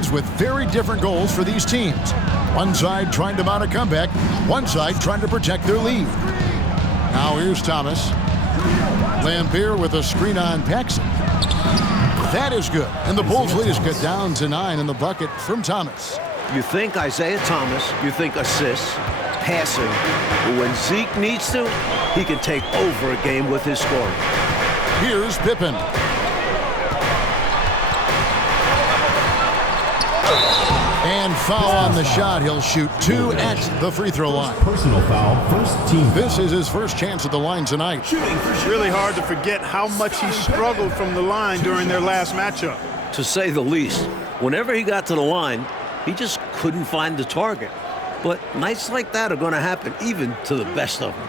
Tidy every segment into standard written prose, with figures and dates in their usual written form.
ends with very different goals for these teams. One side trying to mount a comeback, one side trying to protect their lead. Now here's Thomas. Laimbeer with a screen on Paxson. That is good, and the Bulls lead is cut down to 9 in the bucket from Thomas. You think Isaiah Thomas, you think assists, passing, but when Zeke needs to, he can take over a game with his scoring. Here's Pippen. And foul on the shot. He'll shoot 2 at the free throw line. Personal foul, first team. This is his first chance at the line tonight. It's really hard to forget how much he struggled from the line during their last matchup. To say the least, whenever he got to the line, he just couldn't find the target. But nights like that are going to happen even to the best of them.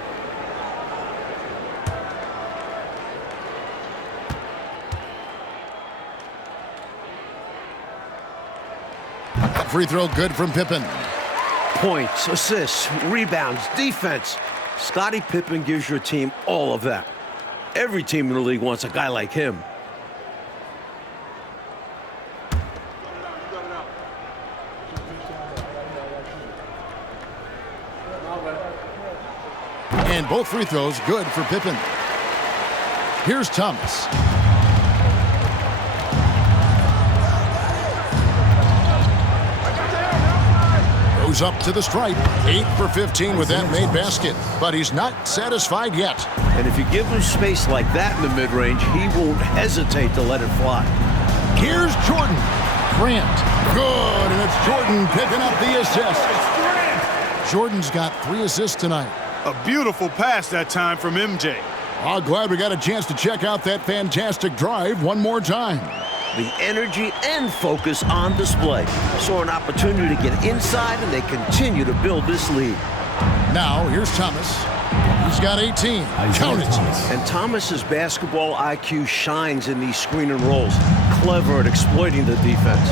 Free throw good from Pippen. Points, assists, rebounds, defense. Scottie Pippen gives your team all of that. Every team in the league wants a guy like him. And both free throws good for Pippen. Here's Thomas. Goes up to the stripe. 8 for 15 with that made basket. But he's not satisfied yet. And if you give him space like that in the mid-range, he won't hesitate to let it fly. Here's Jordan. Grant. Good, and it's Jordan picking up the assist. Jordan's got 3 assists tonight. A beautiful pass that time from MJ. Oh, glad we got a chance to check out that fantastic drive one more time. The energy and focus on display. Saw an opportunity to get inside, and they continue to build this lead. Now, here's Thomas. He's got 18. Count it. And Thomas's basketball IQ shines in these screen and rolls. Clever at exploiting the defense.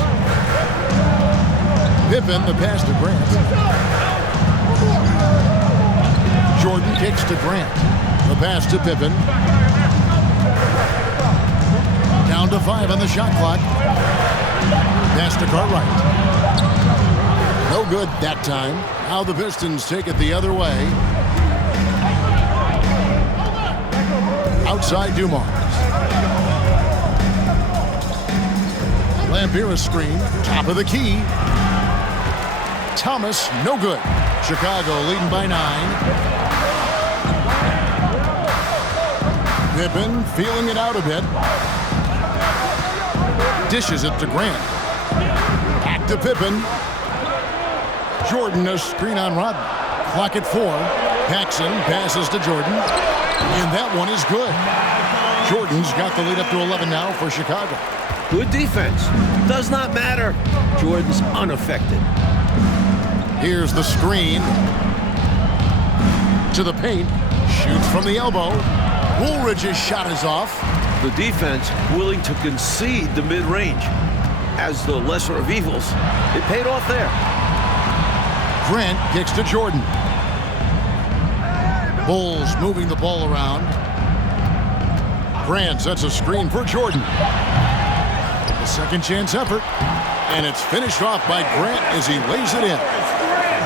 Pippen, the pass to Grant. Jordan kicks to Grant. The pass to Pippen. Down to 5 on the shot clock. Pass to Cartwright. No good that time. Now the Pistons take it the other way. Outside Dumars. Laimbeer screen. Top of the key. Thomas, no good. Chicago leading by 9. Pippen feeling it out a bit. Dishes it to Grant. Back to Pippen. Jordan, a screen on Rodman. Clock at 4. Paxson passes to Jordan. And that one is good. Jordan's got the lead up to 11 now for Chicago. Good defense. Does not matter. Jordan's unaffected. Here's the screen. To the paint. Shoots from the elbow. Woolridge's shot is off. The defense willing to concede the mid-range. As the lesser of evils, it paid off there. Grant kicks to Jordan. Bulls moving the ball around. Grant sets a screen for Jordan. A second chance effort. And it's finished off by Grant as he lays it in.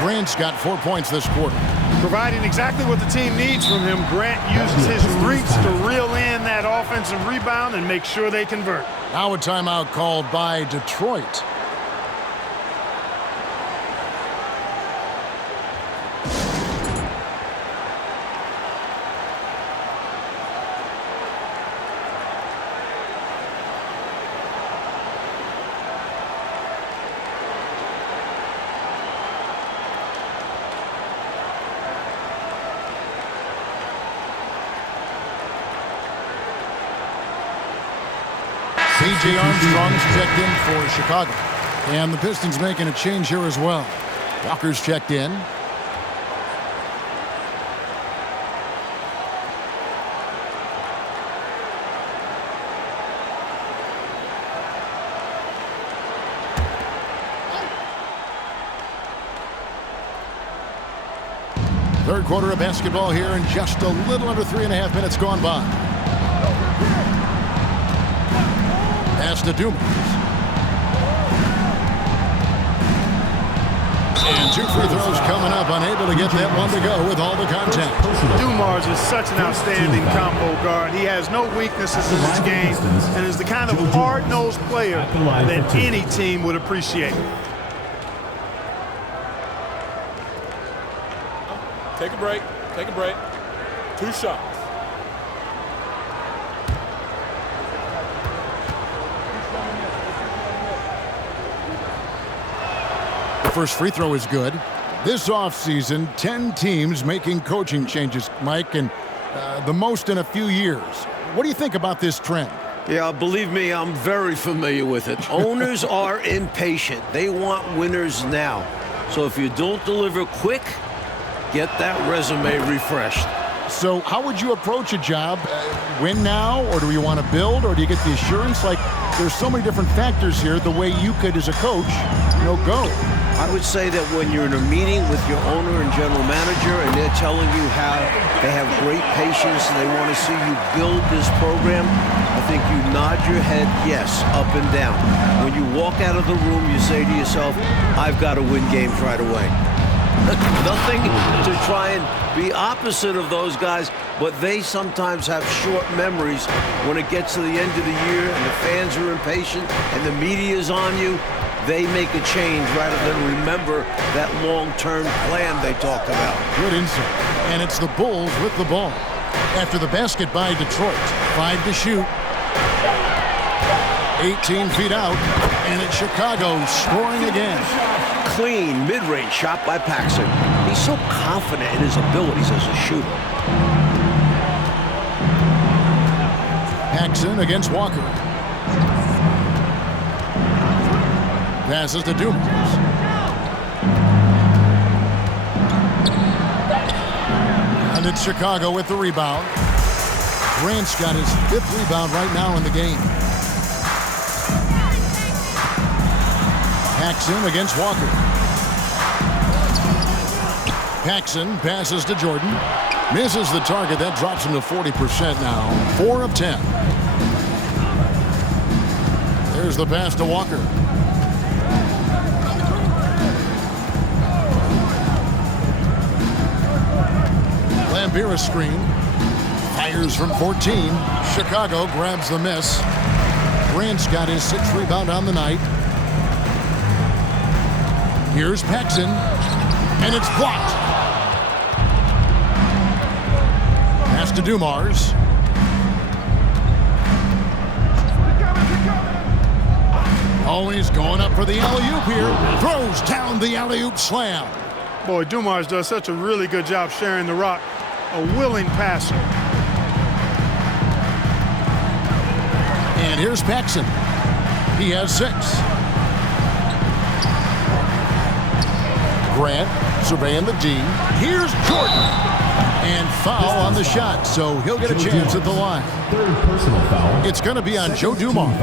Grant's got 4 points this quarter. Providing exactly what the team needs from him, Grant uses his reach to reel in that offensive rebound and make sure they convert. Now a timeout called by Detroit. C.J. Armstrong's checked in for Chicago. And the Pistons making a change here as well. Walker's checked in. Third quarter of basketball here, and just a little under 3.5 minutes gone by. Pass to Dumars. And 2 free throws coming up, unable to get that one to go with all the contact. Dumars is such an outstanding combo guard. He has no weaknesses in his game and is the kind of hard-nosed player that any team would appreciate. Take a break. Take a break. 2 shots. The first free throw is good. This offseason, 10 teams making coaching changes, Mike, and the most in a few years. What do you think about this trend? Yeah, believe me, I'm very familiar with it. Owners are impatient. They want winners now. So if you don't deliver quick, get that resume refreshed. So how would you approach a job? Win now, or do you want to build, or do you get the assurance? Like, there's so many different factors here, the way you could, as a coach, go. I would say that when you're in a meeting with your owner and general manager and they're telling you how they have great patience and they want to see you build this program, I think you nod your head yes, up and down. When you walk out of the room, you say to yourself, I've got to win games right away. Nothing to try and be opposite of those guys, but they sometimes have short memories when it gets to the end of the year and the fans are impatient and the media is on you. They make a change rather than remember that long-term plan they talked about. Good insight. And it's the Bulls with the ball. After the basket by Detroit, 5 to shoot. 18 feet out, and it's Chicago scoring again. Clean mid-range shot by Paxson. He's so confident in his abilities as a shooter. Paxson against Walker. Passes to Dumars. And it's Chicago with the rebound. Grant's got his 5th rebound right now in the game. Paxson against Walker. Paxson passes to Jordan. Misses the target. That drops him to 40% now. 4 of 10. There's the pass to Walker. Lambira screen. Fires from 14. Chicago grabs the miss. Grant's got his 6th rebound on the night. Here's Paxson, and it's blocked. Pass to Dumars. Oh, he's going up for the alley-oop here. Throws down the alley-oop slam. Boy, Dumars does such a really good job sharing the rock. A willing passer. And here's Paxson. He has 6. Grant surveying the D. Here's Jordan. And foul on the shot, so he'll get a chance at the line. 3rd personal foul. It's going to be on Joe Dumars.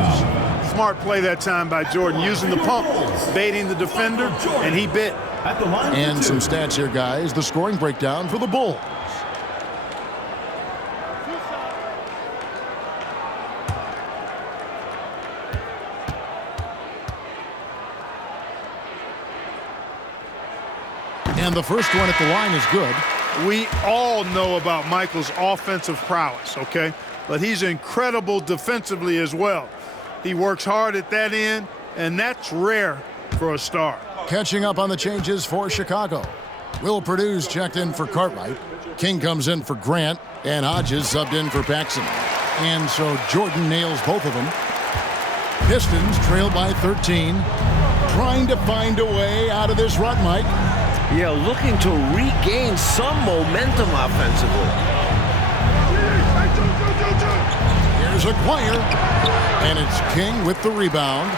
Smart play that time by Jordan, using the pump, baiting the defender, and he bit. And some stats here, guys. The scoring breakdown for the Bulls. And the first one at the line is good. We all know about Michael's offensive prowess, okay? But he's incredible defensively as well. He works hard at that end, and that's rare for a star. Catching up on the changes for Chicago. Will Purdue's checked in for Cartwright. King comes in for Grant, and Hodges subbed in for Paxson. And so Jordan nails both of them. Pistons trail by 13. Trying to find a way out of this rut, Mike. Yeah, looking to regain some momentum offensively. Here's Aguirre, and it's King with the rebound.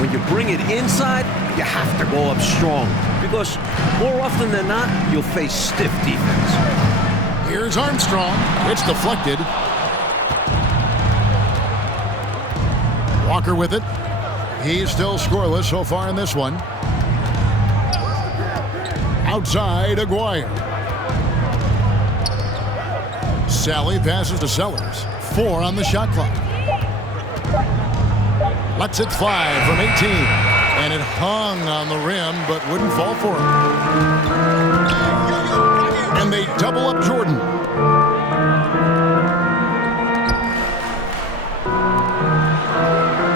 When you bring it inside, you have to go up strong because more often than not, you'll face stiff defense. Here's Armstrong. It's deflected. Walker with it. He's still scoreless so far in this one. Outside, Aguirre. Sally passes to Sellers. 4 on the shot clock. Lets it fly from 18. And And it hung on the rim, but wouldn't fall for him. And they double up Jordan.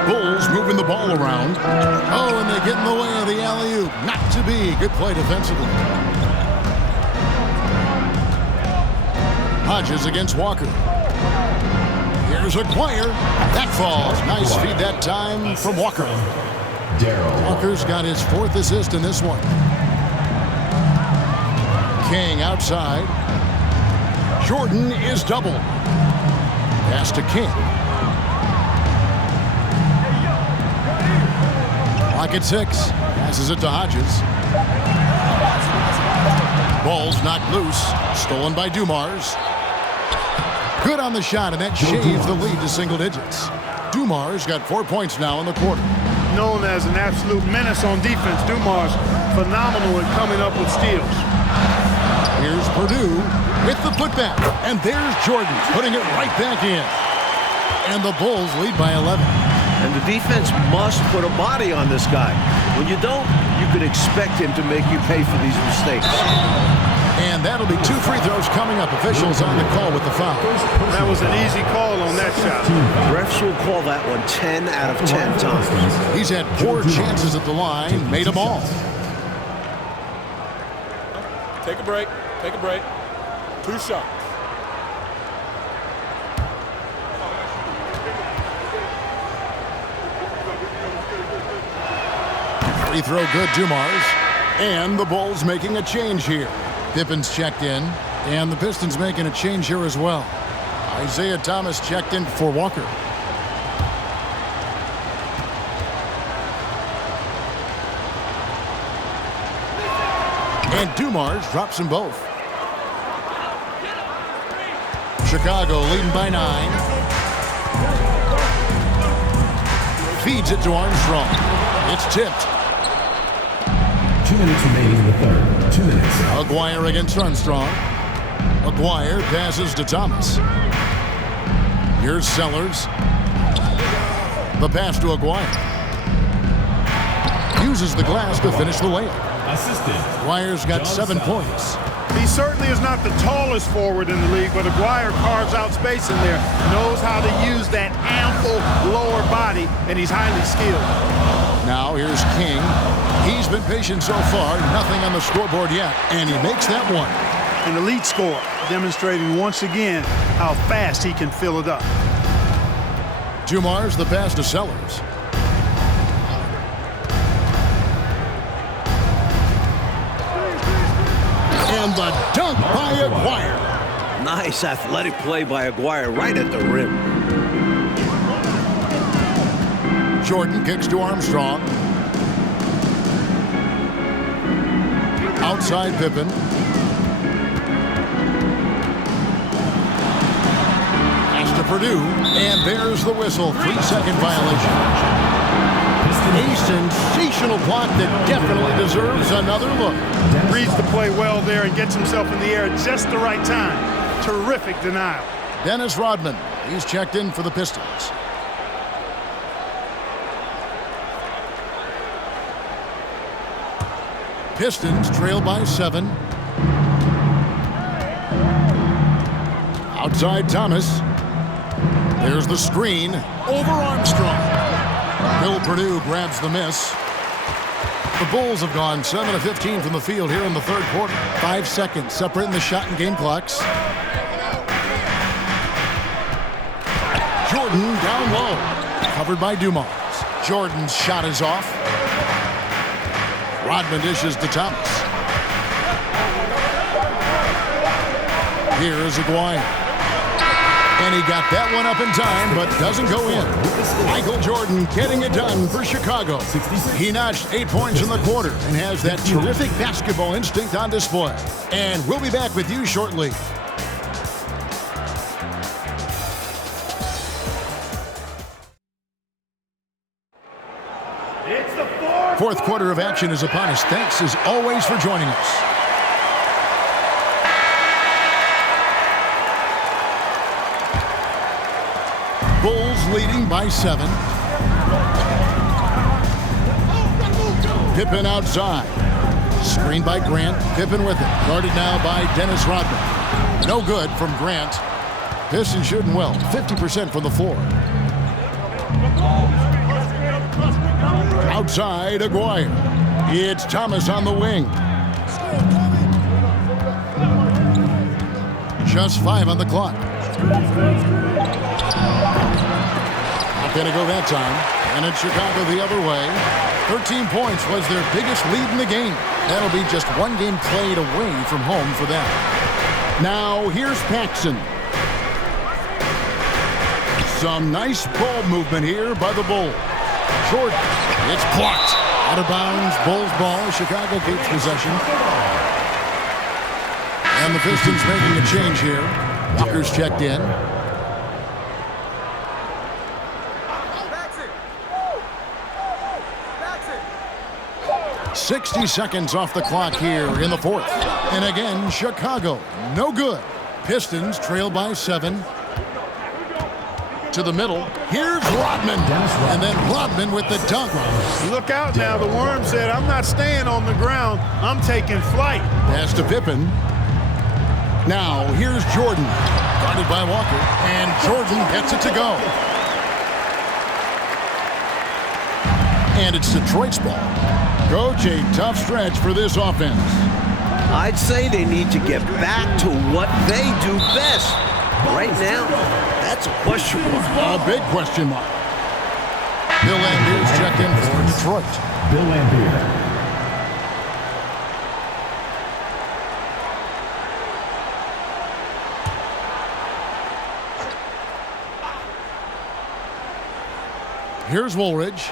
Bulls moving the ball around. Oh, and they get in the way of the alley-oop. Not to be. Good play defensively. Hodges against Walker. Here's Aguirre. That falls. Nice feed that time from Walker. Walker's got his 4th assist in this one. King outside. Jordan is doubled. Pass to King. Clock at 6. Passes it to Hodges. Ball's knocked loose. Stolen by Dumars. Good on the shot, and that shaves the lead to single digits. Dumars got 4 points now in the quarter. Known as an absolute menace on defense, Dumars phenomenal at coming up with steals. Here's Purdue with the putback, and there's Jordan putting it right back in. And the Bulls lead by 11. And the defense must put a body on this guy. When you don't, you could expect him to make you pay for these mistakes. And that'll be 2 free throws coming up. Officials on the call with the foul. That was an easy call on that shot. Refs will call that one 10 out of 10 times. He's had 4 chances at the line, made them all. Take a break. Take a break. 2 shots. Free throw good, Dumars. And the Bulls making a change here. Pippen's checked in, and the Pistons making a change here as well. Isaiah Thomas checked in for Walker. And Dumars drops them both. Chicago leading by 9. Feeds it to Armstrong. It's tipped. 2 minutes remaining in the third. 2 minutes. Aguirre against Armstrong. Aguirre passes to Thomas. Here's Sellers. The pass to Aguirre. Uses the glass to finish the layup. Aguirre's got 7 points. He certainly is not the tallest forward in the league, but Aguirre carves out space in there, knows how to use that ample lower body, and he's highly skilled. Now here's King. He's been patient so far, nothing on the scoreboard yet, and he makes that one. An elite score, demonstrating once again how fast he can fill it up. Dumars the pass to Sellers. And the dunk by Aguirre. Nice athletic play by Aguirre right at the rim. Jordan kicks to Armstrong. Outside Pippen. Pass to Purdue. And there's the whistle. 3-second violation. A sensational block that definitely deserves another look. Reads the play well there and gets himself in the air at just the right time. Terrific denial. Dennis Rodman. He's checked in for the Pistons. Pistons trail by 7. Outside Thomas. There's the screen over Armstrong. Bill Purdue grabs the miss. The Bulls have gone 7 of 15 from the field here in the third quarter. 5 seconds separating the shot and game clocks. Jordan down low. Covered by Dumars. Jordan's shot is off. Rodman dishes to Thomas. Here is Aguirre. And he got that one up in time, but doesn't go in. Michael Jordan getting it done for Chicago. He notched 8 points in the quarter and has that terrific basketball instinct on display. And we'll be back with you shortly. Fourth quarter of action is upon us. Thanks as always for joining us. Bulls leading by 7. Pippen outside. Screened by Grant. Pippen with it. Guarded now by Dennis Rodman. No good from Grant. Pistons shooting well. 50% from the floor. Outside, Aguirre. It's Thomas on the wing. Just 5 on the clock. Not going to go that time. And it's Chicago the other way. 13 points was their biggest lead in the game. That'll be just one game played away from home for them. Now, here's Paxson. Some nice ball movement here by the Bulls. Jordan, it's blocked. Out of bounds, Bulls ball. Chicago keeps possession. And the Pistons making a change here. Walker's checked in. 60 seconds off the clock here in the fourth. And again, Chicago, no good. Pistons trail by 7. To the middle. Here's Rodman. And then Rodman with the dunk. Look out now. The Worm said, I'm not staying on the ground. I'm taking flight. Pass to Pippen. Now, here's Jordan. Guarded by Walker. And Jordan gets it to go. And it's Detroit's ball. Coach, a tough stretch for this offense. I'd say they need to get back to what they do best. Right now, that's a question mark. A big question mark. Bill Laimbeer's checked in for Detroit. Bill Laimbeer. Here's Woolridge.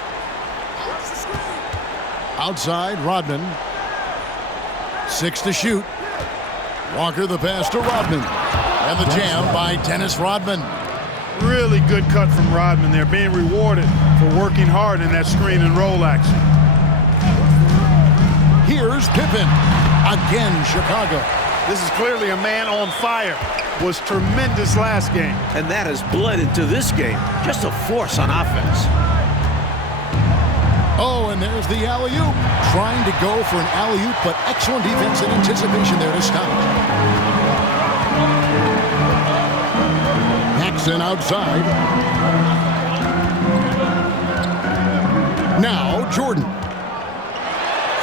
Outside, Rodman. 6 to shoot. Walker the pass to Rodman. And the jam by Dennis Rodman. Really good cut from Rodman. They're being rewarded for working hard in that screen and roll action. Here's Pippen. Again, Chicago. This is clearly a man on fire. Was tremendous last game. And that has bled into this game. Just a force on offense. Oh, and there's the alley-oop. Trying to go for an alley-oop, but excellent defense and anticipation there to stop it. Paxson outside. Now, Jordan.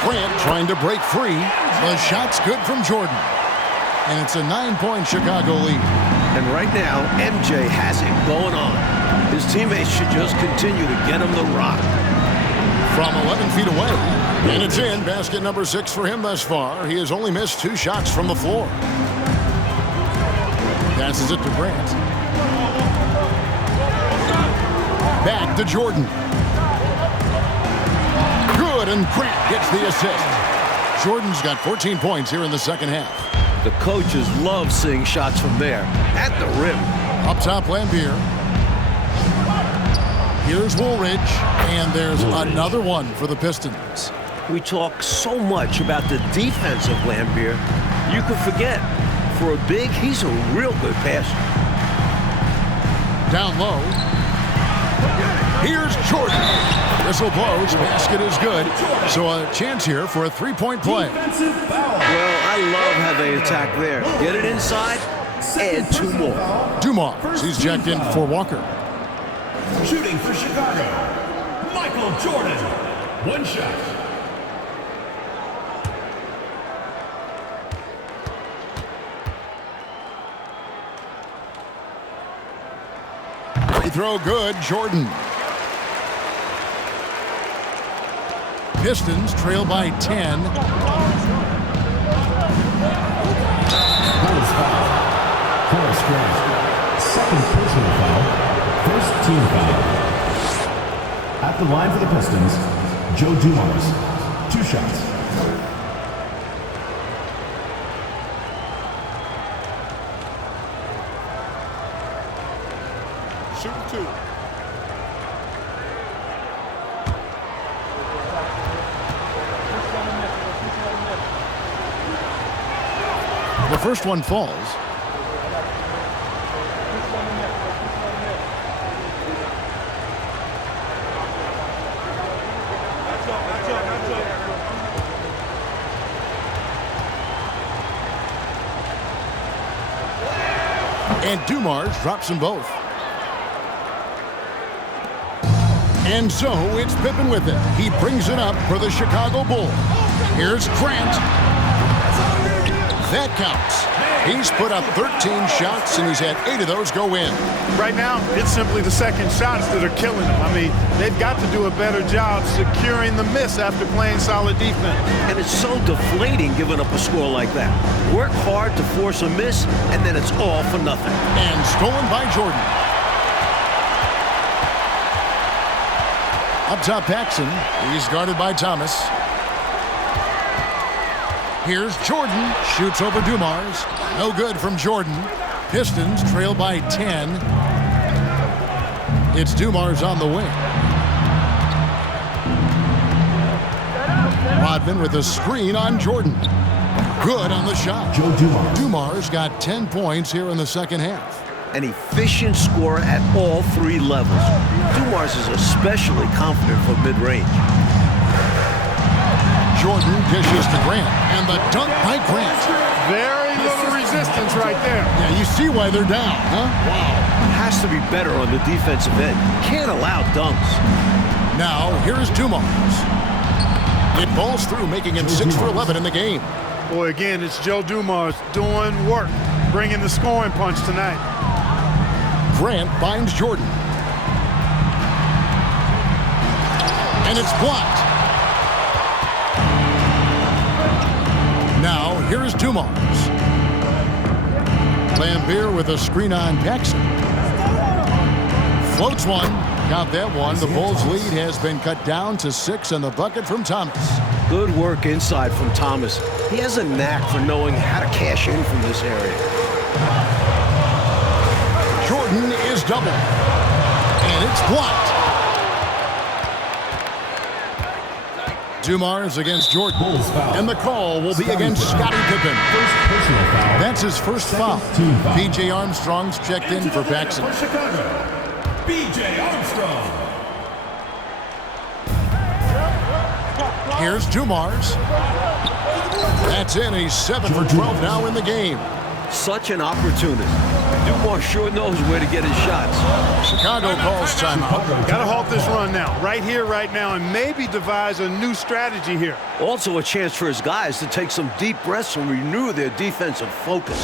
Grant trying to break free. The shot's good from Jordan. And it's a 9-point Chicago lead. And right now, MJ has it going on. His teammates should just continue to get him the rock. From 11 feet away. And it's in. Basket number 6 for him thus far. He has only missed 2 shots from the floor. Passes it to Grant. Back to Jordan. Good, and Grant gets the assist. Jordan's got 14 points here in the second half. The coaches love seeing shots from there. At the rim. Up top, Laimbeer. Here's Woolridge, and there's another one for the Pistons. We talk so much about the defense of Laimbeer. You could forget. For a big, he's a real good passer. Down low. Here's Jordan. Whistle blows. Basket is good. So a chance here for a 3-point play. Well, I love how they attack there. Get it inside, add 2 more. Dumars, he's checked in for Walker. Shooting for Chicago, Michael Jordan. 1 shot. Free throw good, Jordan. Pistons trail by 10. That is foul. Horace Grant. Second personal foul. First team foul. At the line for the Pistons, Joe Dumars. 2 shots. Shooting 2. The first one falls. And Dumars drops them both. And so it's Pippen with it. He brings it up for the Chicago Bulls. Here's Grant. That counts. He's put up 13 shots, and he's had 8 of those go in. Right now, it's simply the second shots that are killing them. I mean, they've got to do a better job securing the miss after playing solid defense. And it's so deflating giving up a score like that. Work hard to force a miss, and then it's all for nothing. And stolen by Jordan. Up top, Paxson. He's guarded by Thomas. Here's Jordan. Shoots over Dumars. No good from Jordan. Pistons trail by 10. It's Dumars on the wing. Rodman with a screen on Jordan. Good on the shot. Joe Dumars. Dumars got 10 points here in the second half. An efficient scorer at all 3 levels. Dumars is especially confident for mid-range. Jordan dishes to Grant, and the dunk by Grant. Very little resistance right there. Yeah, you see why they're down, huh? Wow. Has to be better on the defensive end. Can't allow dunks. Now, here's Dumars. It balls through, making him 6 for 11 in the game. Boy, again, it's Joe Dumars doing work, bringing the scoring punch tonight. Grant finds Jordan. And it's blocked. Now, here's Dumars. Lambeer with a screen on Paxson. Floats one. Got that one. The Bulls' lead has been cut down to 6 and the bucket from Thomas. Good work inside from Thomas. He has a knack for knowing how to cash in from this area. Jordan is doubled. And it's blocked. Dumars against Jordan. And the call will be against Scottie Pippen. That's his first foul. P.J. Armstrong's checked in for Paxson. B.J. Armstrong. Here's Dumars. That's in. He's 7 for 12 now in the game. Such an opportunist. Dumars sure knows where to get his shots. Chicago calls timeout. Got to halt this run now, right here, right now, and maybe devise a new strategy here. Also a chance for his guys to take some deep breaths and renew their defensive focus.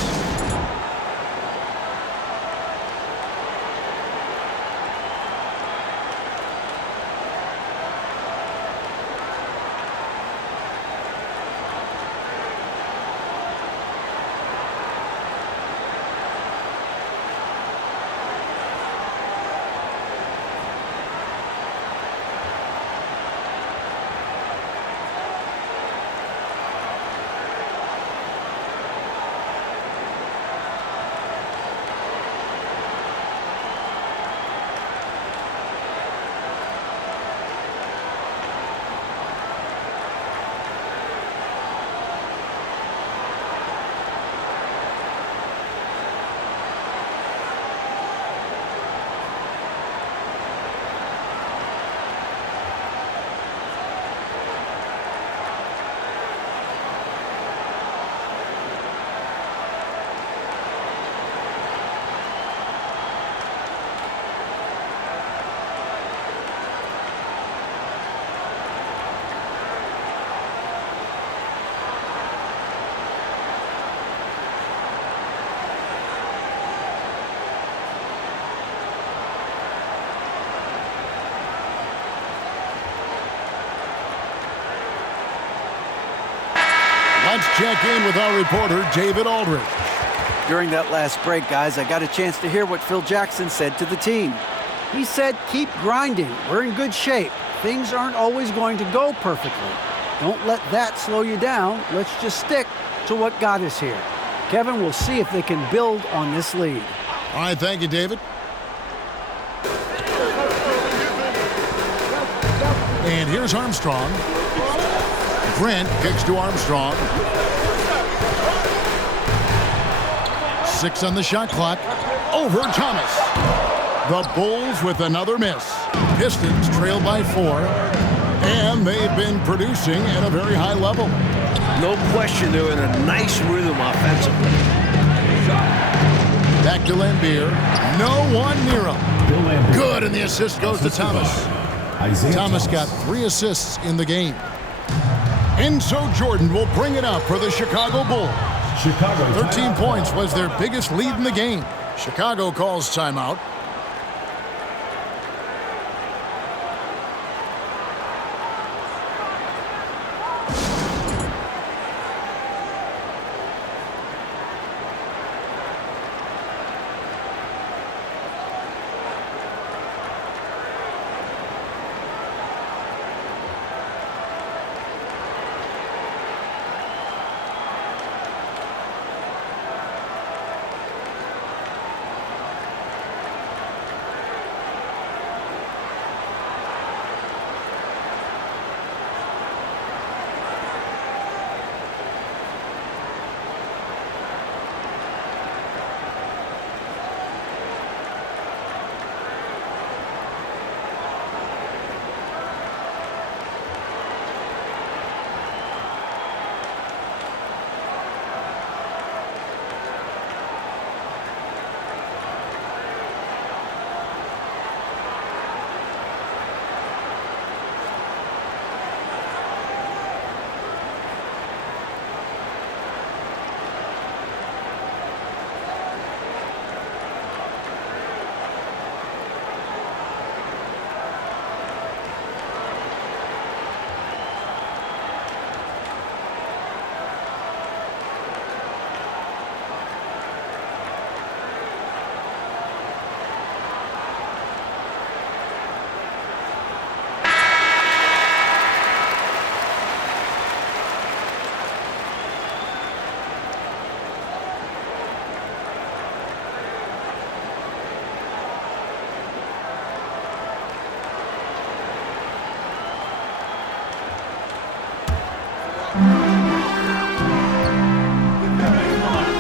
Let's check in with our reporter, David Aldridge. During that last break, guys, I got a chance to hear what Phil Jackson said to the team. He said, keep grinding. We're in good shape. Things aren't always going to go perfectly. Don't let that slow you down. Let's just stick to what got us here. Kevin, we'll see if they can build on this lead. All right, thank you, David. And here's Armstrong. Grant kicks to Armstrong. 6 on the shot clock. Over Thomas. The Bulls with another miss. Pistons trail by 4. And they've been producing at a very high level. No question they're in a nice rhythm offensively. Back to Lambier. No one near him. Bill Lambier. Good, and the assist goes to Thomas. Isaiah Thomas got 3 assists in the game. Enzo Jordan will bring it up for the Chicago Bulls. Chicago 13 points was their biggest lead in the game. Chicago calls timeout.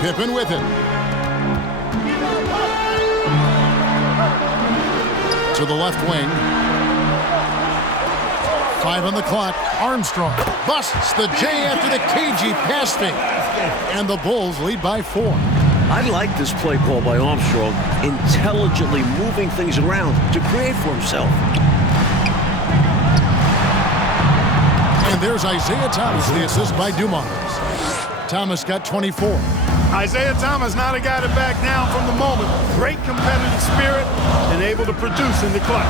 Pippen with it. To the left wing. 5 on the clock. Armstrong busts the J after the cagey pass fake. And the Bulls lead by 4. I like this play call by Armstrong, intelligently moving things around to create for himself. And there's Isaiah Thomas, the assist by Dumars. Thomas got 24. Isaiah Thomas, not a guy to back down from the moment. Great competitive spirit and able to produce in the clutch.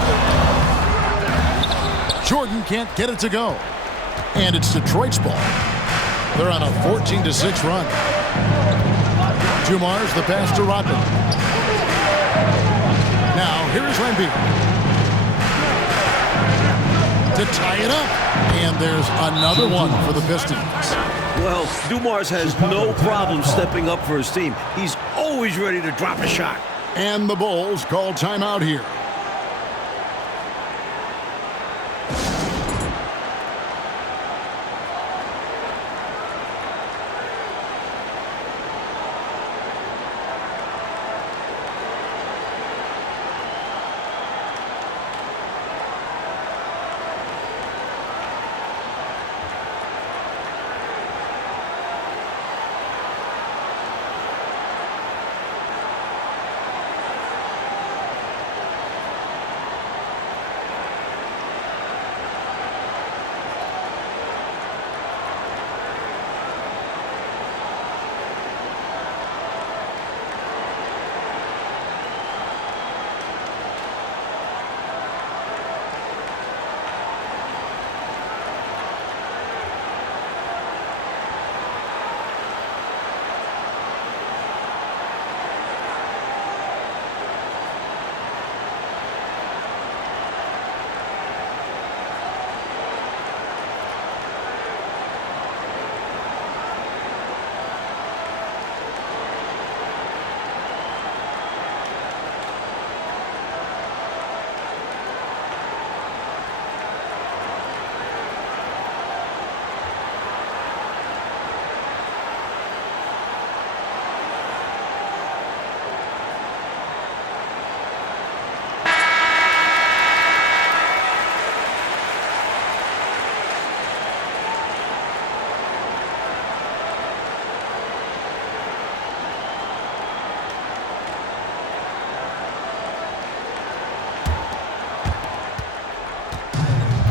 Jordan can't get it to go. And it's Detroit's ball. They're on a 14-6 run. Dumars, the pass to Rodman. Now, here's Lambier. To tie it up. And there's another one for the Pistons. Well, Dumars has no problem stepping up for his team. He's always ready to drop a shot. And the Bulls call timeout here.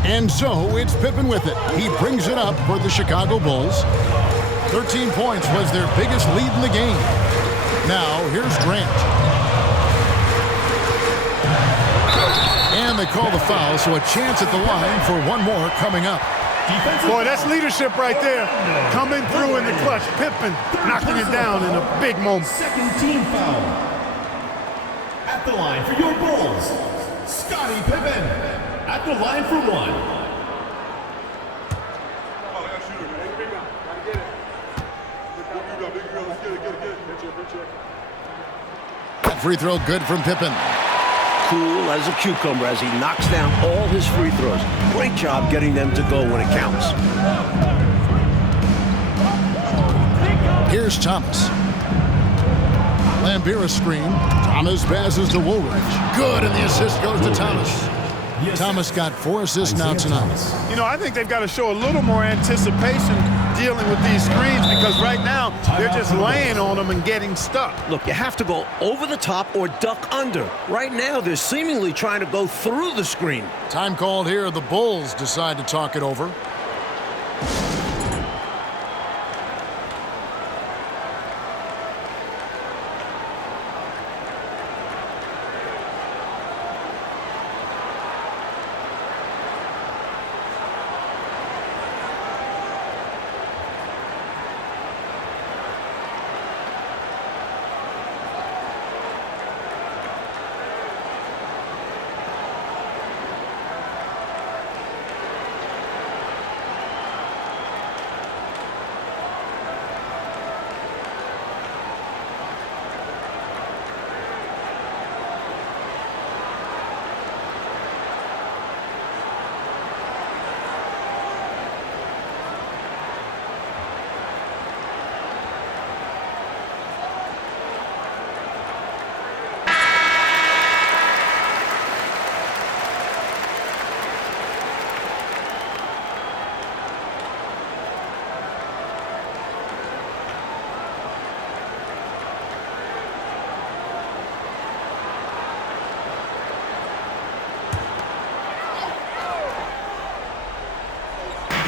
And so it's Pippen with it. He brings it up for the Chicago Bulls. 13 points was their biggest lead in the game. Now here's Grant. And they call the foul, so a chance at the line for one more coming up. Boy, that's leadership right there. Coming through in the clutch. Pippen knocking it down in a big moment. Second team foul. At the line for your Bulls, Scottie Pippen. At the line for one. That free throw good from Pippen. Cool as a cucumber as he knocks down all his free throws. Great job getting them to go when it counts. Here's Thomas. Lambier screen. Thomas passes to Woolridge. Good, and the assist goes to Thomas. Thomas got 4 assists now tonight. You know, I think they've got to show a little more anticipation dealing with these screens because right now they're just laying on them and getting stuck. Look, you have to go over the top or duck under. Right now, they're seemingly trying to go through the screen. Time called here. The Bulls decide to talk it over.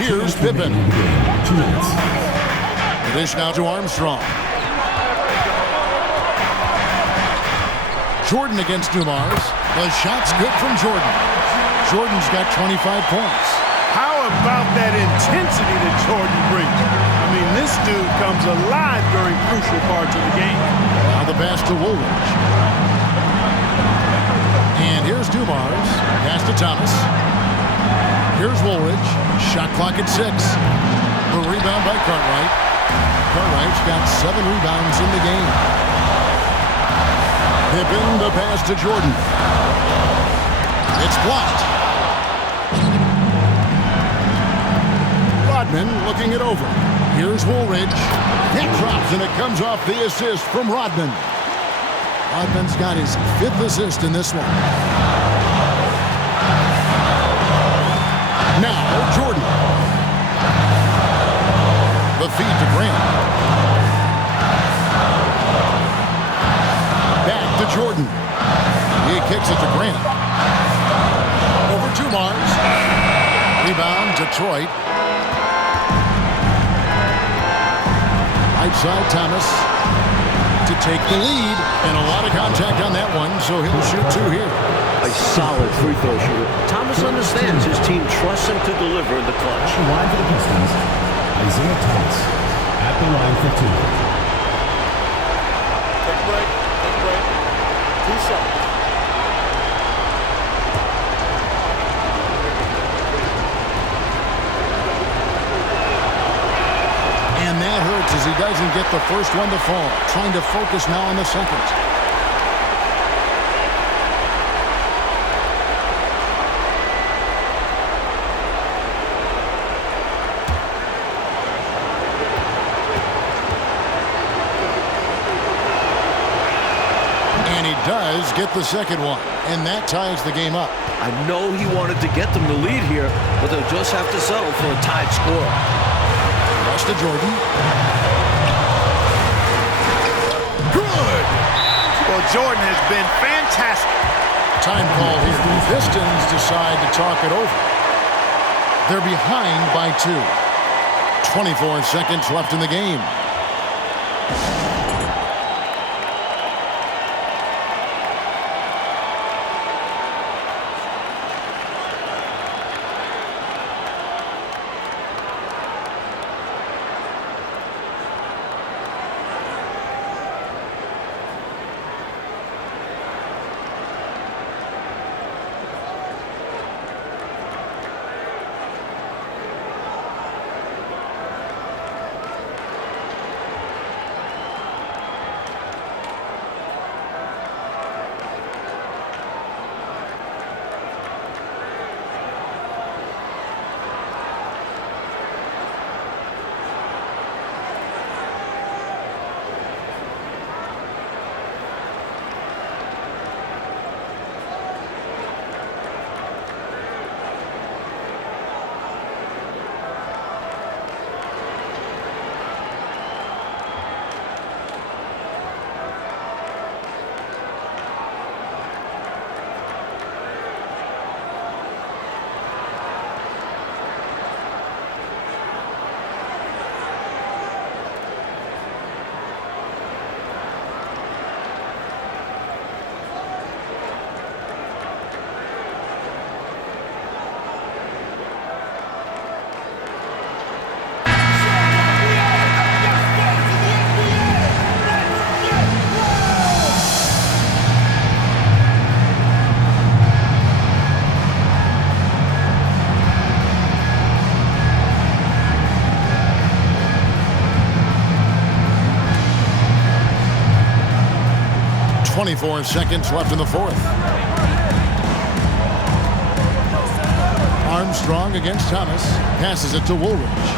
Here's Pippen. 2 minutes. The dish now to Armstrong. Jordan against Dumars. The shot's good from Jordan. Jordan's got 25 points. How about that intensity that Jordan brings? I mean, this dude comes alive during crucial parts of the game. Now the pass to Woolridge. And here's Dumars. Pass to Thomas. Here's Woolridge. Shot clock at 6. The rebound by Cartwright. Cartwright's got 7 rebounds in the game. Pippen, the pass to Jordan. It's blocked. Rodman looking it over. Here's Woolridge. It drops, and it comes off the assist from Rodman. Rodman's got his 5th assist in this one. Now, Jordan. The feed to Grant. Back to Jordan. He kicks it to Grant. Over to Mars. Rebound, Detroit. Right side, Thomas to take the lead. And a lot of contact on that one, so he'll shoot 2 here. A solid free throw shooter. Thomas understands his team trusts him to deliver in the clutch. At the line for the Pistons, Isaiah Thomas. At the line for 2. Take a break. Take a break. 2 shots. And that hurts as he doesn't get the first one to fall. Trying to focus now on the second. And he does get the second one. And that ties the game up. I know he wanted to get them the lead here, but they'll just have to settle for a tied score. Pass to Jordan. Good! Well, Jordan has been fantastic. Time call here. The Pistons decide to talk it over. They're behind by 2. 24 seconds left in the game. .24 seconds left in the 4th. Armstrong against Thomas. Passes it to Woolridge.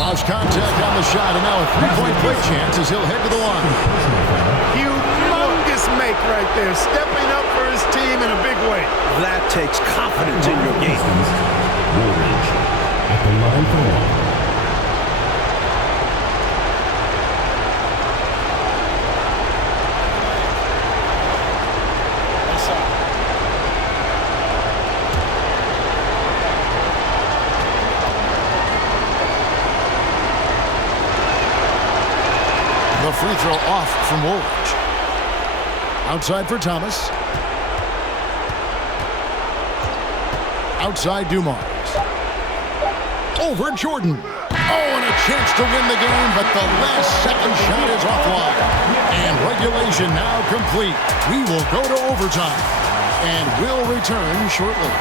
Lost contact on the shot, and now a 3-point play chance as he'll head to the line. Humongous make right there, stepping up for his team in a big way. That takes confidence in your game. Woolridge at the line for one. The free throw off from Woolridge. Outside for Thomas. Outside Dumars. Over Jordan. Oh, and a chance to win the game, but the last second shot is offline. And regulation now complete. We will go to overtime. And we'll return shortly.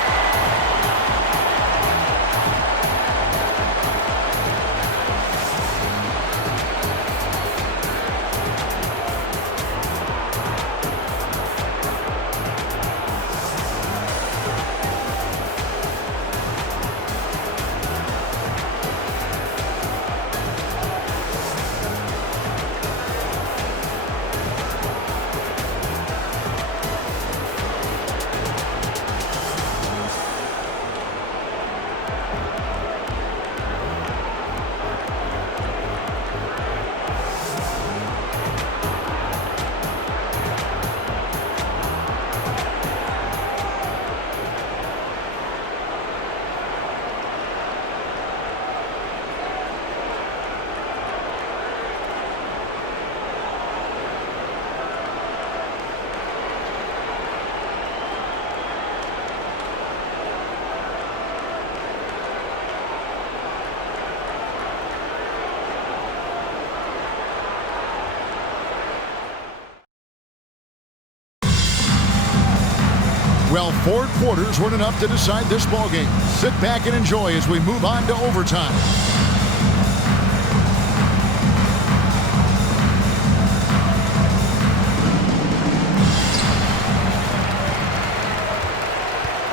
Well, 4 quarters weren't enough to decide this ballgame. Sit back and enjoy as we move on to overtime.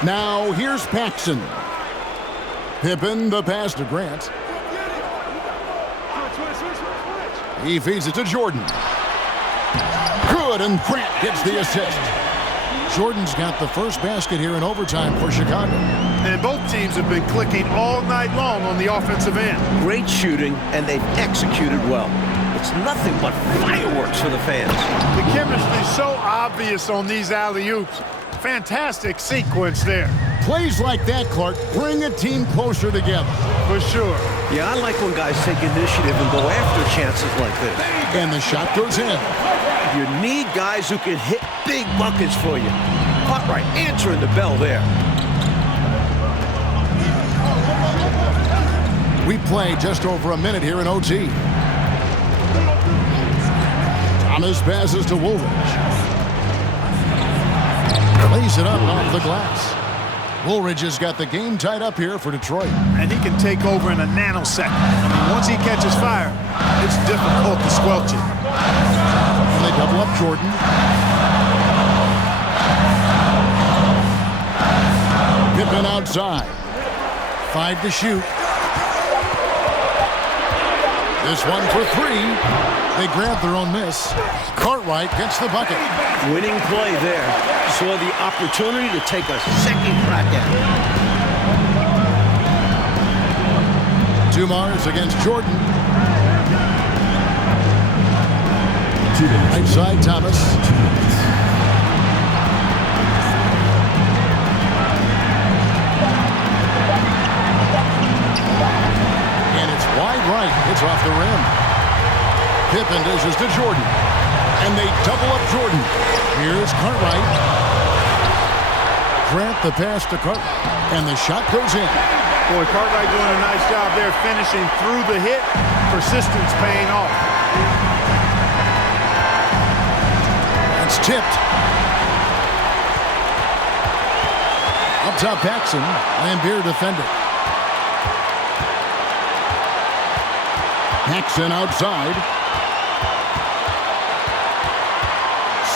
Now, here's Paxson. Pippen, the pass to Grant. He feeds it to Jordan. Good, and Grant gets the assist. Jordan's got the first basket here in overtime for Chicago. And both teams have been clicking all night long on the offensive end. Great shooting, and they've executed well. It's nothing but fireworks for the fans. The chemistry's so obvious on these alley-oops. Fantastic sequence there. Plays like that, Clark, bring a team closer together. For sure. Yeah, I like when guys take initiative and go after chances like this. And the shot goes in. You need guys who can hit big buckets for you. Cartwright answering the bell there. We play just over a minute here in OT. Thomas passes to Woolridge. Lays it up off the glass. Woolridge has got the game tied up here for Detroit. And he can take over in a nanosecond. I mean, once he catches fire, it's difficult to squelch it. And they double up Jordan. Pippen outside. 5 to shoot. This one for 3. They grab their own miss. Cartwright gets the bucket. Winning play there. Saw the opportunity to take a second crack at it. Dumars against Jordan. Right side, Thomas. And it's wide right. It's off the rim. Pippen dishes to Jordan. And they double up Jordan. Here's Cartwright. Grant the pass to Cartwright. And the shot goes in. Boy, Cartwright doing a nice job there finishing through the hit. Persistence paying off. It's tipped. Up top, Paxson. Lambier defender. Paxson outside.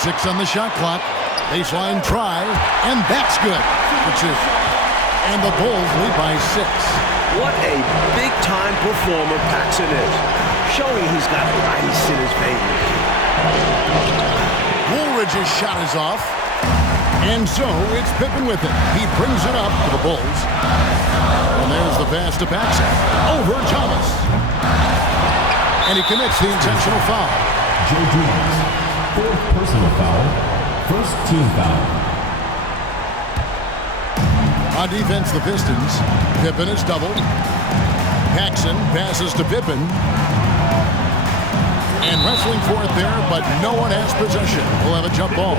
6 on the shot clock. Baseline try. And that's good for 2. And the Bulls lead by 6. What a big-time performer Paxson is. Showing he's got ice in his veins. Woolridge's shot is off. And so it's Pippen with it. He brings it up to the Bulls. And there's the pass to Paxson. Over Thomas. And he commits the intentional foul. Joe Dumars, 4th personal foul, 1st team foul. On defense, the Pistons. Pippen is doubled. Paxson passes to Pippen. And wrestling for it there, but no one has possession. We'll have a jump ball.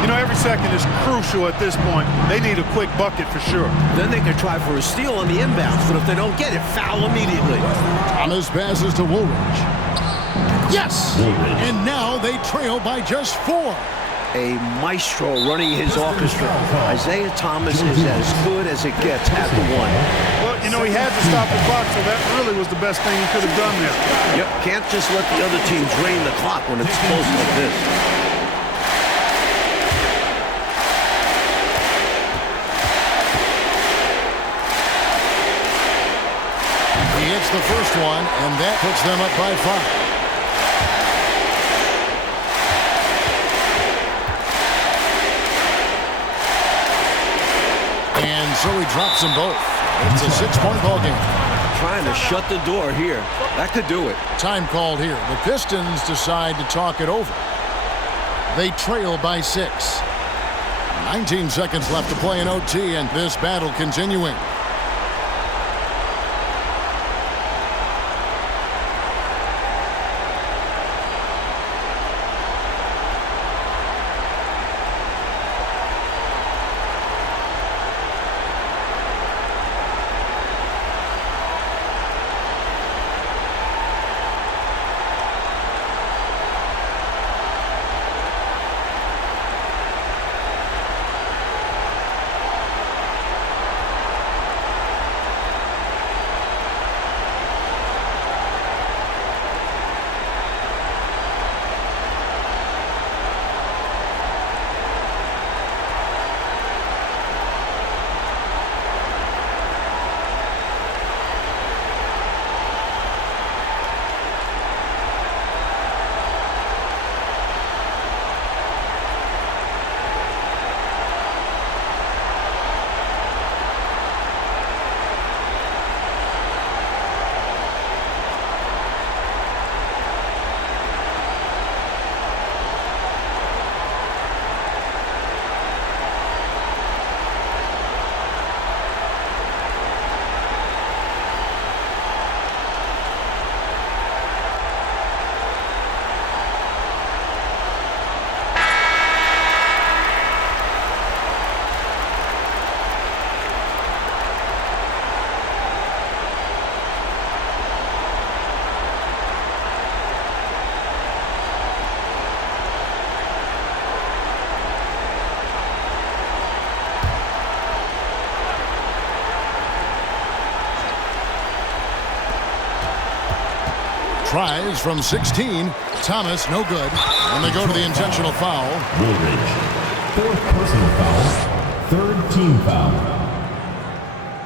You know, every second is crucial at this point. They need a quick bucket for sure. Then they can try for a steal on the inbounds, but if they don't get it, foul immediately. Thomas passes to Woolridge. Yes! And now they trail by just 4. A maestro running his orchestra. Isaiah Thomas is as good as it gets at the one. Well, you know, he had to stop the clock, so that really was the best thing he could have done there. Yep, can't just let the other team drain the clock when it's close like this. He hits the first one, and that puts them up by 5. And so he drops them both. It's a 6-point ball game. Trying to shut the door here. That could do it. Time called here. The Pistons decide to talk it over. They trail by 6. 19 seconds left to play in OT, and this battle continuing. Tries from 16. Thomas, no good. And they go to the intentional foul. Woolridge. Fourth personal foul. Third team foul.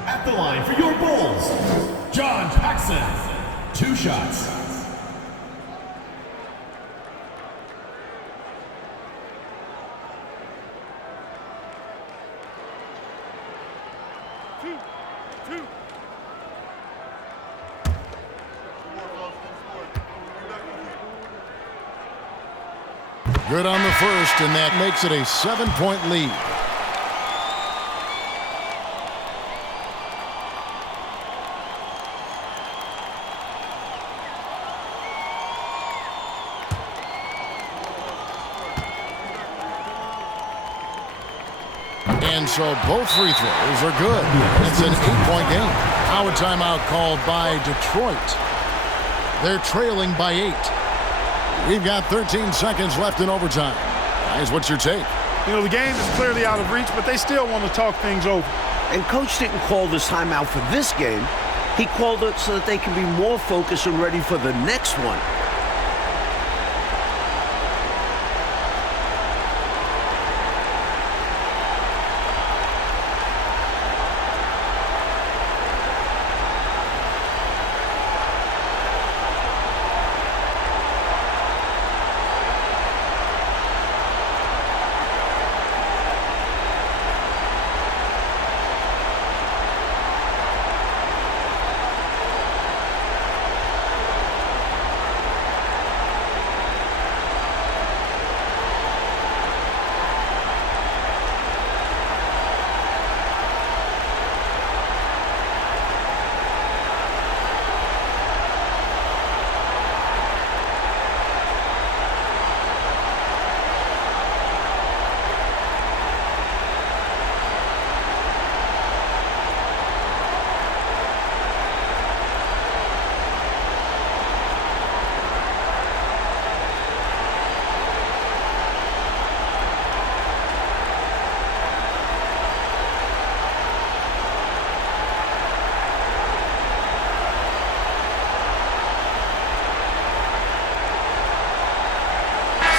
At the line for your Bulls, John Paxson. 2 shots. Good on the first, and that makes it a 7-point lead. And so both free throws are good. It's an 8-point game. Now a timeout called by Detroit. They're trailing by 8. We've got 13 seconds left in overtime. Guys, what's your take? You know, the game is clearly out of reach, but they still want to talk things over. And Coach didn't call this timeout for this game. He called it so that they can be more focused and ready for the next one.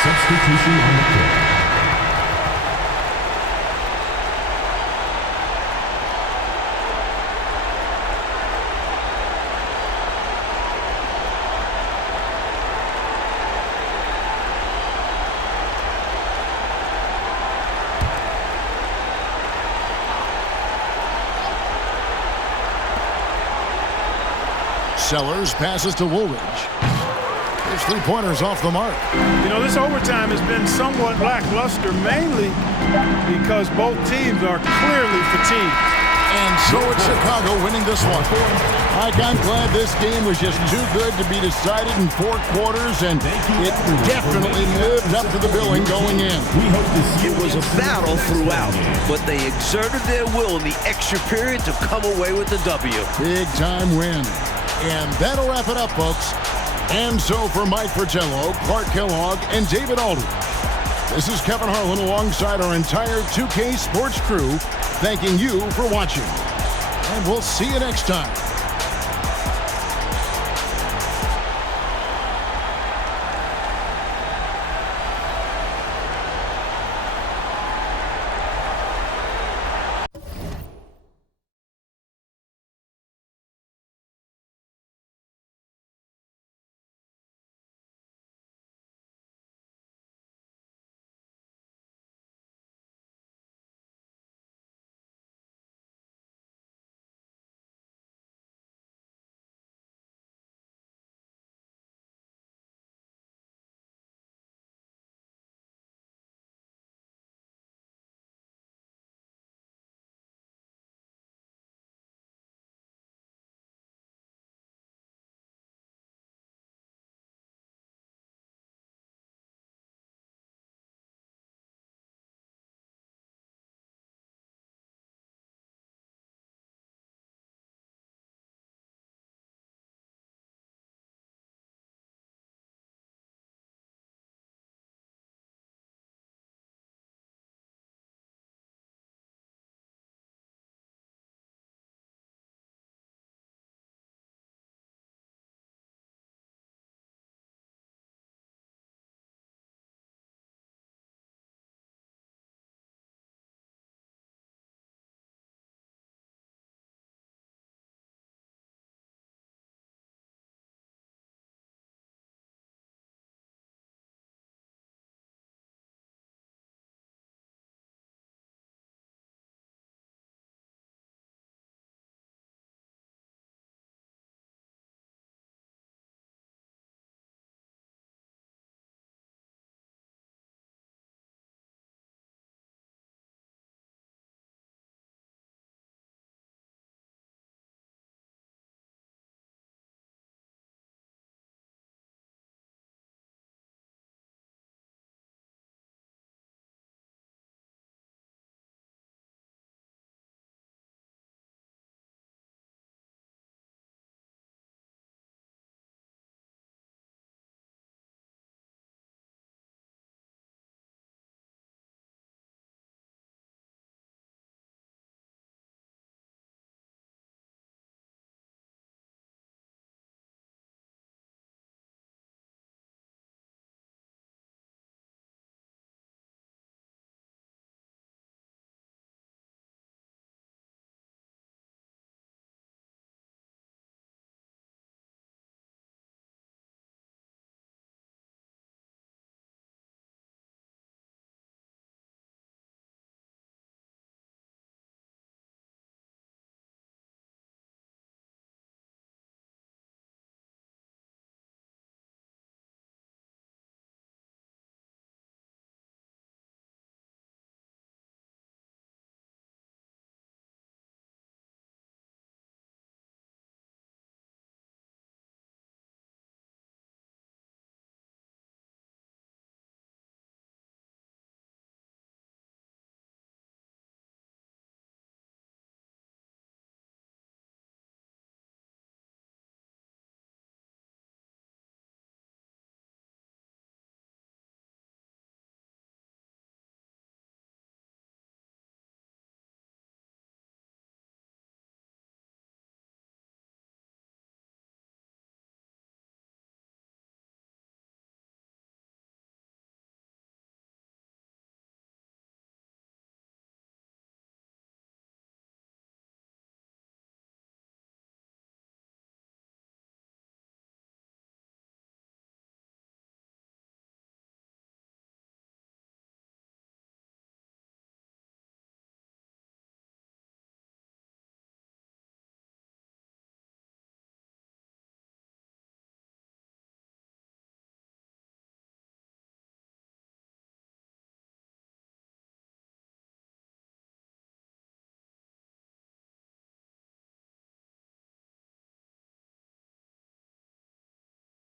Substitution on the court. Sellers passes to Woolridge. His 3-pointers off the mark. You know, this overtime has been somewhat lackluster, mainly because both teams are clearly fatigued. And so it's Chicago winning this one. Mike, I'm glad this game was just too good to be decided in 4 quarters, and it definitely lived up to the billing going in. We hope to see It was a battle throughout, but they exerted their will in the extra period to come away with the W. Big time win. And that'll wrap it up, folks. And so for Mike Fratello, Clark Kellogg, and David Aldridge, this is Kevin Harlan alongside our entire 2K Sports crew, thanking you for watching. And we'll see you next time.